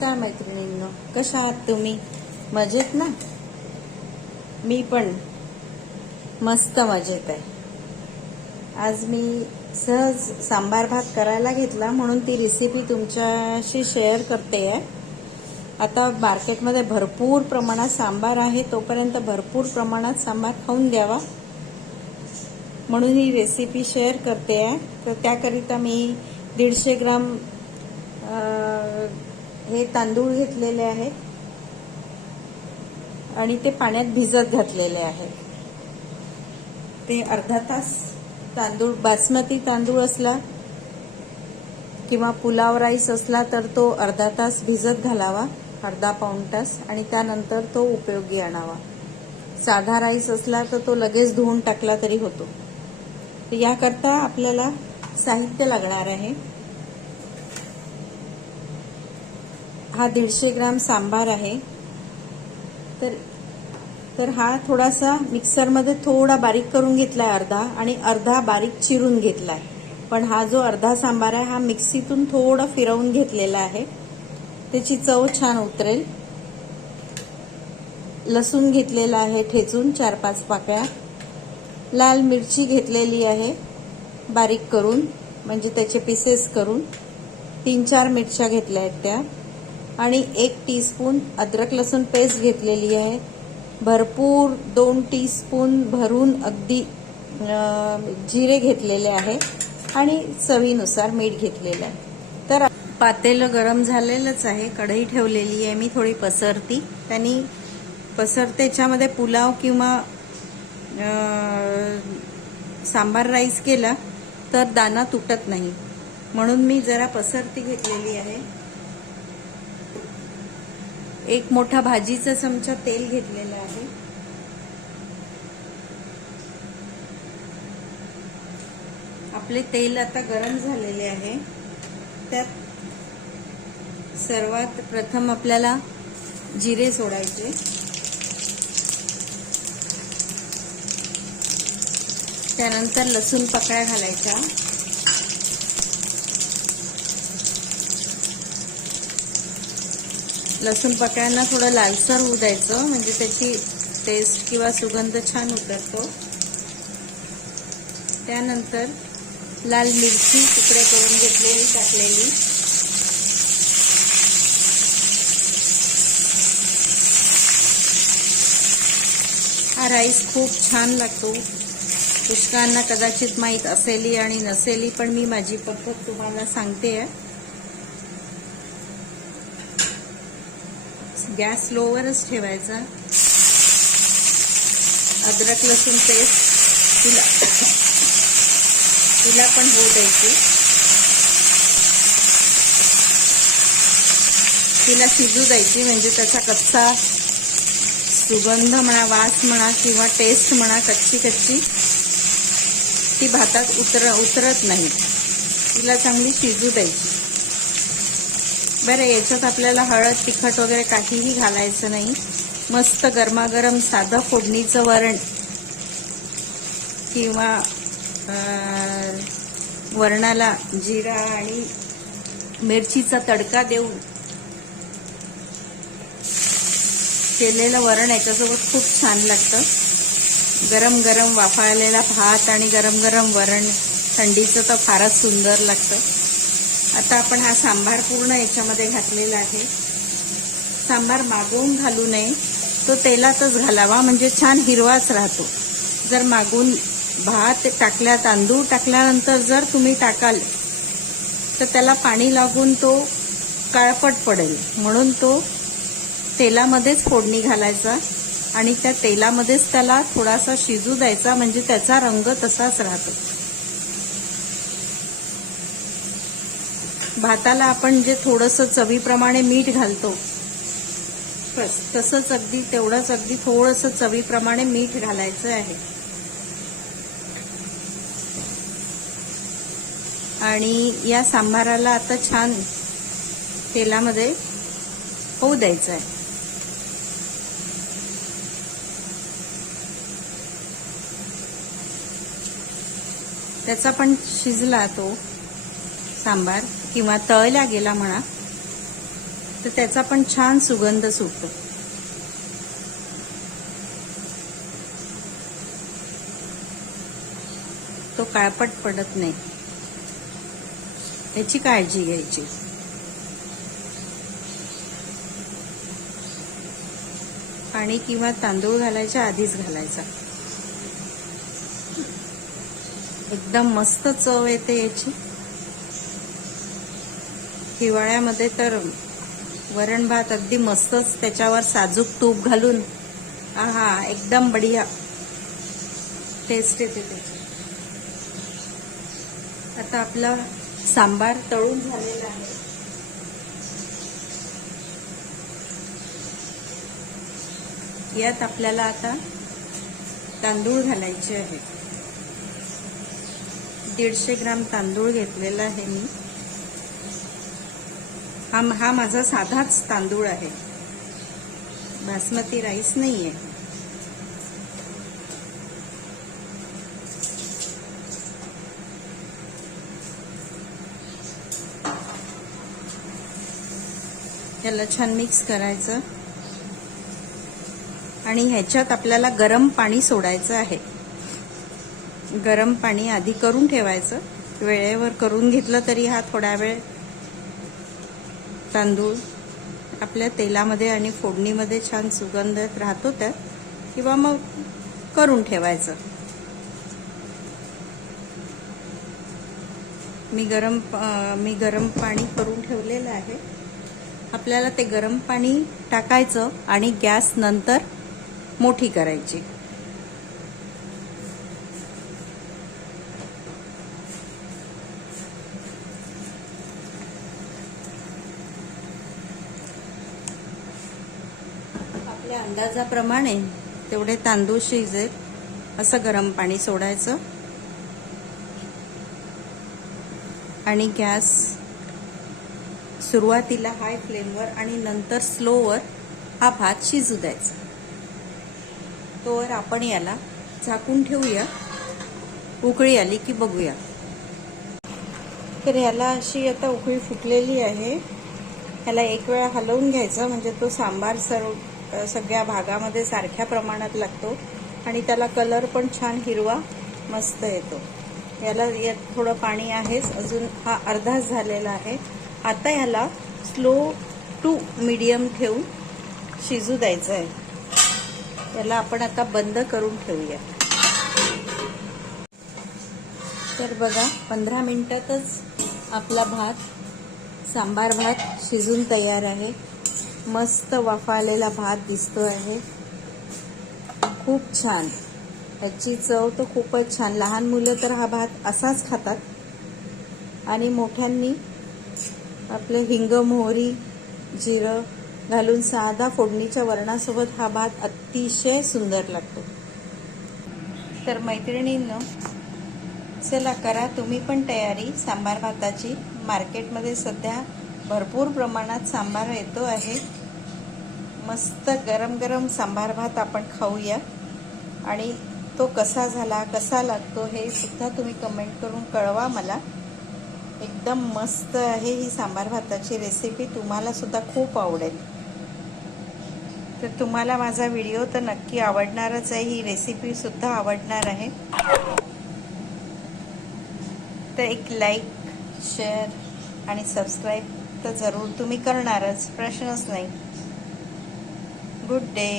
काय मैत्रिणींनो? कशा आहात तुम्ही? मजेत ना? मी पण मस्त मजेत आहे. आज मी सहज सांबार भात करायला घेतला म्हणून ती रेसिपी तुमच्याशी शेअर करते आहे. आता मार्केटमध्ये भरपूर प्रमाणात सांबार आहे तोपर्यंत भरपूर प्रमाणात सांबार खाऊन द्यावा. म्हणून ही रेसिपी शेअर करते आहे. तर त्याकरिता मी दीडशे ग्राम आ, हे तांदूळ घेतलेले आहेत. आणि ते पाण्यात भिजत घातलेले आहेत. ते अर्धा तास तांदूळ बासमती तांदूळ असला किंवा पुलाव राईस असला तर तो अर्धा तास भिजत घालावा अर्धा पाऊण तास आणि त्यानंतर तो उपयोगी आणावा. साधा राईस असला तर तो लगेच धुवून टाकला तरी होतो. याकरता आपल्याला साहित्य लागणार आहे. हा दीडशे ग्राम सांबार आहे. तर तर हा थोडासा मिक्सरमध्ये थोडा बारीक करून घेतला आहे अर्धा आणि अर्धा बारीक चिरून घेतला आहे पण हा जो अर्धा सांबार आहे हा मिक्सीतून थोडं फिरवून घेतलेला आहे. त्याची चव छान उतरेल. लसूण घेतलेला आहे ठेचून चार पाच पाकळ्या. लाल मिरची घेतलेली आहे बारीक करून म्हणजे त्याचे पीसेस करून. तीन चार मिरच्या घेतल्या आहेत त्या. आणि एक टीस्पून अद्रक लसूण पेस्ट घेतलेली आहे. भरपूर दोन टीस्पून भरून अगदी जिरे घेतलेले आहे आणि चवीनुसार मीठ घेतलेलं आहे. तर पातेलं गरम झालेलंच आहे कढई ठेवलेली आहे मी थोडी पसरती. त्यांनी पसर त्याच्यामध्ये पुलाव किंवा सांबार राईस केला तर दाना तुटत नाही. म्हणून मी जरा पसरती घेतलेली आहे. एक मोठा भाजीचा चमचा तेल घेतलेलं आहे. आपले तेल आता गरम झालेले आहे. त्यात सर्वात प्रथम आपल्याला जिरे सोडायचे. त्यानंतर लसूण पकळ्या घालायच्या लसूण पकळ्यांना थोडं लालसर होऊ द्यायचं. म्हणजे त्याची टेस्ट किंवा सुगंध छान उतरतो. त्यानंतर लाल मिरची तुकडे करून घेतलेली टाकलेली. हा राईस खूप छान लागतो. पुष्कांना कदाचित माहीत असेली आणि नसेली पण मी माझी पद्धत तुम्हाला सांगते आहे गॅस लोवरच ठेवायचा. अद्रक लसूण पेस्ट तिला तिला पण होऊ द्यायची. तिला शिजू द्यायची म्हणजे त्याचा कच्चा सुगंध म्हणा वास म्हणा किंवा टेस्ट म्हणा कच्ची कच्ची ती भातात उतर उतरत नाही. तिला चांगली शिजू द्यायची. बरं याच्यात आपल्याला हळद तिखट वगैरे काहीही घालायचं नाही. मस्त गरमागरम साधं फोडणीचं वरण किंवा वरणाला जिरा आणि मिरचीचा तडका देऊन केलेलं वरण याच्यासोबत खूप छान लागतं. गरम गरम वाफाळलेला भात आणि गरम गरम वरण थंडीचं तर फारच सुंदर लागतं. आता आपण हा सांबार पूर्ण याच्यामध्ये घातलेला आहे. सांबार मागवून घालू नये. तो तेलातच घालावा म्हणजे छान हिरवाच राहतो. जर मागून भात टाकल्या तांदूळ टाकल्यानंतर जर तुम्ही टाकाल तर त्याला पाणी लागून तो काळपट पडेल. म्हणून तो तेलामध्येच फोडणी घालायचा आणि त्या तेलामध्येच त्याला थोडासा शिजू द्यायचा म्हणजे त्याचा रंग तसाच राहतो. भाताला आपण जे थोडंसं चवीप्रमाणे मीठ घालतो बस तसंच अगदी तेवढंच अगदी थोडंसं चवीप्रमाणे मीठ घालायचं आहे. आणि या सांबाराला आता छान तेलामध्ये होऊ द्यायचं आहे. त्याचा पण शिजला तो सांबार. किंवा तळला गेला म्हणा तर त्याचा पण छान सुगंध सुटतो. तो काळपट पडत नाही. त्याची काळजी घ्यायची. पाणी किंवा तांदूळ घालायच्या आधीच घालायचा. एकदम मस्त चव येते याची. हिवाळ्यामध्ये तर वरण भात अगदी मस्तच त्याच्यावर साजूक तूप घालून. आहा एकदम बढिया. टेस्ट येते त्याची. आता आपला सांबार तळून झालेला आहे. यात आपल्याला आता तांदूळ घालायचे आहे. दीडशे ग्राम तांदूळ घेतलेला आहे मी. हा हा माझा साधाच तांदूळ आहे. बासमती राईस नाही आहे याला छान मिक्स करायचं. आणि ह्याच्यात आपल्याला गरम पाणी सोडायचं आहे. गरम पाणी आधी करून ठेवायचं. वेळेवर करून घेतलं तरी हा थोडा वेळ तांदूळ आपल्या तेलामध्ये आणि फोडणीमध्ये छान सुगंध राहतो त्यात. किंवा मग करून ठेवायचं. मी गरम मी गरम पाणी करून ठेवलेलं आहे. आपल्याला ते गरम पाणी टाकायचं आणि गॅस नंतर मोठी करायची आपल्या अंदाजाप्रमाणे तेवढे तांदूळ शिजेल. असं गरम पाणी सोडायचं. आणि गॅस सुरुवातीला हाय फ्लेमवर आणि नंतर स्लोवर हा भात शिजू द्यायचा. तोवर आपण याला झाकून ठेवूया. उकळी आली की बघूया. तर याला अशी आता उकळी फुटलेली आहे. ह्याला एक वेळा हलवून घ्यायचं म्हणजे तो सांबार सर्व सगळ्या भागामध्ये सारख्या प्रमाणात लागतो आणि त्याला कलर पण छान हिरवा मस्त येतो. याला यात थोडं पाणी आहेच. अजून हा अर्धाच झालेला आहे. आता याला स्लो टू मीडियम ठेवून शिजू द्यायचं आहे. याला आपण आता बंद करून ठेवूया. तर बघा पंधरा मिनिटातच आपला भात सांबार भात शिजून तयार आहे. मस्त वाफाळलेला भात दिसतो आहे. खूप छान. याची चव तर खूपच छान. लहान मुलं तर हा भात असाच खातात. आणि मोठ्यांनी आपले हिंग मोहरी जिरं घालून साधा फोडणीच्या वरणासोबत हा भात अतिशय सुंदर लागतो. तर मैत्रिणींनो चला करा. तुम्ही पण तयारी. सांबार भाताची मार्केटमध्ये सध्या भरपूर प्रमाणात सांबार येतो आहे. मस्त गरम गरम सांबार भात आपण खाऊया. आणि तो कसा झाला कसा लागतो हे सुद्धा तुम्ही कमेंट करून कळवा मला. एकदम मस्त आहे ही सांबार भाताची रेसिपी तुम्हाला सुद्धा खूप आवडेल. तर तुम्हाला माझा व्हिडिओ तर नक्की आवडणारच आहे. ही रेसिपी सुद्धा आवडणार आहे. तर एक लाईक शेअर आणि सबस्क्राईब तर जरूर तुम्ही करणारच प्रश्नच नाही. Good day